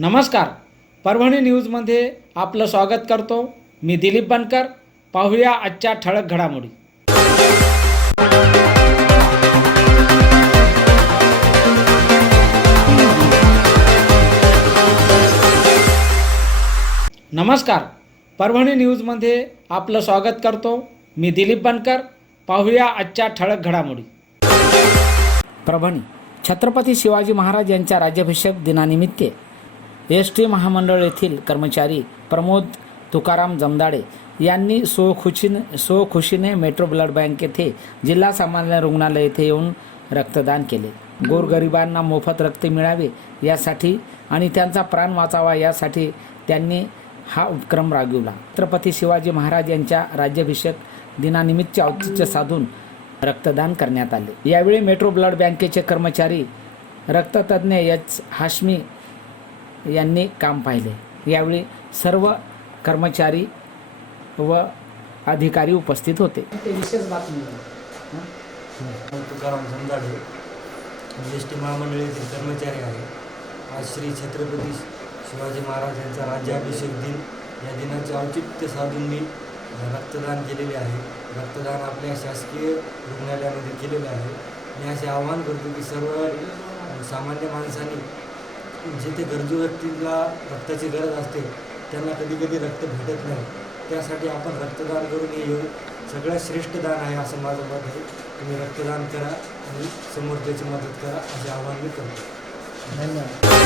नमस्कार. परभणी न्यूजमध्ये आपलं स्वागत करतो. मी दिलीप बनकर. पाहूया आजच्या ठळक घडामोडी. नमस्कार. परभणी न्यूजमध्ये आपलं स्वागत करतो. मी दिलीप बनकर. पाहूया आजच्या ठळक घडामोडी. परभणी. छत्रपती शिवाजी महाराज यांच्या राज्याभिषेक दिनानिमित्त एस टी महामंडळ येथील कर्मचारी प्रमोद तुकाराम जमदाडे यांनी सोखुशीन सोखुशीने मेट्रो ब्लड बँक येथे जिल्हा सामान्य रुग्णालय येथे येऊन रक्तदान केले. गोरगरिबांना मोफत रक्त मिळावे यासाठी आणि त्यांचा प्राण वाचावा यासाठी त्यांनी हा उपक्रम राबविला. छत्रपती शिवाजी महाराज यांच्या राज्याभिषेक दिनानिमित्त औचित्य साधून रक्तदान करण्यात आले. यावेळी मेट्रो ब्लड बँकेचे कर्मचारी रक्ततज्ञ एच. हाशमी यांनी काम पाहिले. यावेळी सर्व कर्मचारी व अधिकारी उपस्थित होते. ते विशेष बातमी तुकाराम येथील कर्मचारी आहे आज श्री छत्रपती शिवाजी महाराज यांचा राज्याभिषेक दिन. या दिनाचे औचित्य साधून मी रक्तदान केलेले आहे. रक्तदान आपल्या शासकीय रुग्णालयामध्ये केलेले आहे. मी असे आवाहन करतो की सर्व सामान्य माणसांनी जिथे गरजू व्यक्तीला रक्ताची गरज असते त्यांना कधी कधी रक्त भेटत नाही. त्यासाठी आपण रक्तदान करून हे योग सगळ्यात श्रेष्ठ दान आहे असं माझं मत आहे. तुम्ही रक्तदान करा आणि समोरच्याची मदत करा असे आवाहन मी करतो. धन्यवाद.